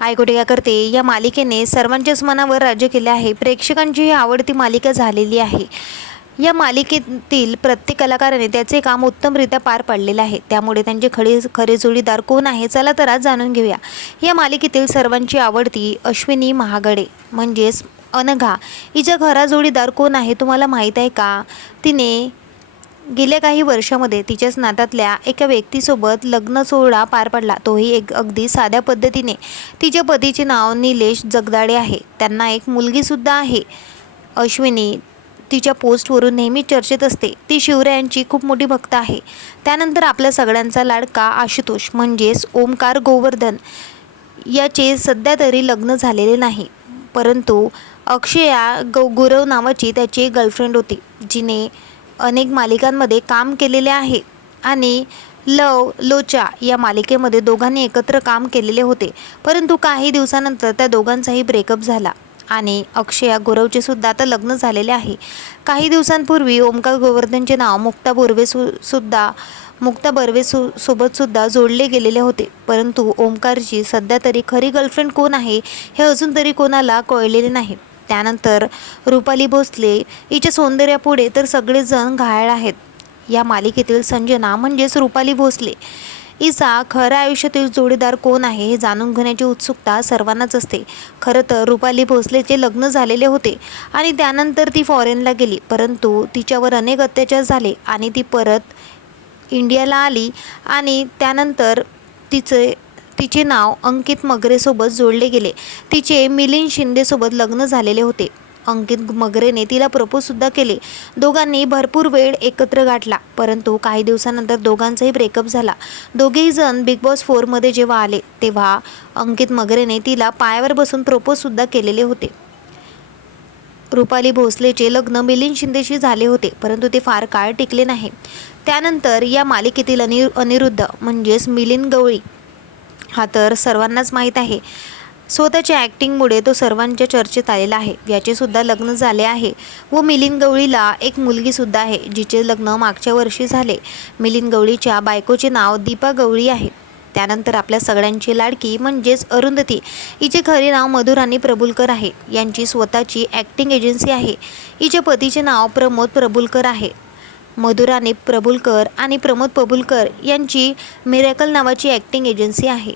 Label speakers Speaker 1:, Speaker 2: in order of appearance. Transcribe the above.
Speaker 1: आयकोटे काय करते. या मालिकेने सर्वांच्याच मनावर राज्य केले आहे. प्रेक्षकांची ही आवडती मालिका झालेली आहे. या मालिकेतील प्रत्येक कलाकाराने त्याचे काम उत्तमरित्या पार पाडलेले आहे. त्यामुळे त्यांचे खडे खरे जोडीदार कोण आहे चला तर आज जाणून घेऊया. या मालिकेतील सर्वांची आवडती अश्विनी महागडे म्हणजेच अनघा. हिच्या घरा जोडीदार कोण आहे तुम्हाला माहीत आहे का? तिने गेल्या काही वर्षामध्ये तिच्याच नात्यातल्या एका व्यक्तीसोबत लग्न सोहळा पार पडला. तोही एक अगदी साध्या पद्धतीने. तिच्या पतीचे नाव निलेश जगदाडे आहे. त्यांना एक मुलगीसुद्धा आहे. अश्विनी तिच्या पोस्टवरून नेहमी चर्चेत असते. ती शिवरायांची खूप मोठी भक्त आहे. त्यानंतर आपल्या सगळ्यांचा लाडका आशुतोष म्हणजेच ओमकार गोवर्धन याचे सध्या तरी लग्न झालेले नाही. परंतु अक्षया गौ गुरव नावाची त्याची गर्लफ्रेंड होती जिने अनेक मालिकांमध्ये काम केलेले आहे आणि लव लोचा या मालिकेमध्ये दोघांनी एकत्र काम केलेले होते. परंतु काही दिवसानंतर त्या दोघांचाही ब्रेकअप झाला आणि अक्षया गुरवचे सुद्धा आता लग्न झालेले आहे. काही दिवसांपूर्वी ओमकार गोवर्धनचे नाव मुक्ता बोर्वे सु सुद्धा मुक्ता बर्वे सु सोबतसुद्धा जोडले गेलेले होते. परंतु ओमकारची सध्या तरी खरी गर्लफ्रेंड कोण आहे हे अजून तरी कोणाला कळलेले नाही. त्यानंतर रुपाली भोसले हिच्या सौंदर्यापुढे तर सगळेजण घायाळ आहेत. या मालिकेतील संजना म्हणजेच रुपाली भोसले. हिचा खऱ्या आयुष्यातील जोडीदार कोण आहे हे जाणून घेण्याची उत्सुकता सर्वांनाच असते. खरं तर रुपाली भोसलेचे लग्न झालेले होते आणि त्यानंतर ती फॉरेनला गेली. परंतु तिच्यावर अनेक अत्याचार झाले आणि ती परत इंडियाला आली आणि त्यानंतर तिचे तिचे नाव अंकित मगरेसोबत जोडले गेले. तिचे मिलिंद शिंदेसोबत लग्न झालेले होते. अंकित मगरेने तिला प्रपोजसुद्धा केले. दोघांनी भरपूर वेळ एकत्र गाठला परंतु काही दिवसानंतर दोघांचाही ब्रेकअप झाला. दोघेही जण बिग बॉस फोरमध्ये जेव्हा आले तेव्हा अंकित मगरेने तिला पायावर बसून प्रपोजसुद्धा केलेले होते. रुपाली भोसलेचे लग्न मिलिंद शिंदेशी झाले होते परंतु ते फार काळ टिकले नाही. त्यानंतर या मालिकेतील अनि अनिरुद्ध म्हणजेच मिलिंद गवळी हा तर सर्वांनाच माहीत आहे. स्वतःच्या ॲक्टिंगमुळे तो सर्वांच्या चर्चेत आलेला आहे. याचेसुद्धा लग्न झाले आहे व मिलिंद गवळीला एक मुलगीसुद्धा आहे जिचे लग्न मागच्या वर्षी झाले. मिलिंद गवळीच्या बायकोचे नाव दीपा गवळी आहे. त्यानंतर आपल्या सगळ्यांची लाडकी म्हणजेच अरुंधती हिचे खरे नाव मधुराणी प्रभुलकर आहे. यांची स्वतःची ॲक्टिंग एजन्सी आहे. हिच्या पतीचे नाव प्रमोद प्रभुलकर आहे. मधुराणी प्रभुलकर आणि प्रमोद प्रभुलकर यांची मिरॅकल नावाची ॲक्टिंग एजन्सी आहे.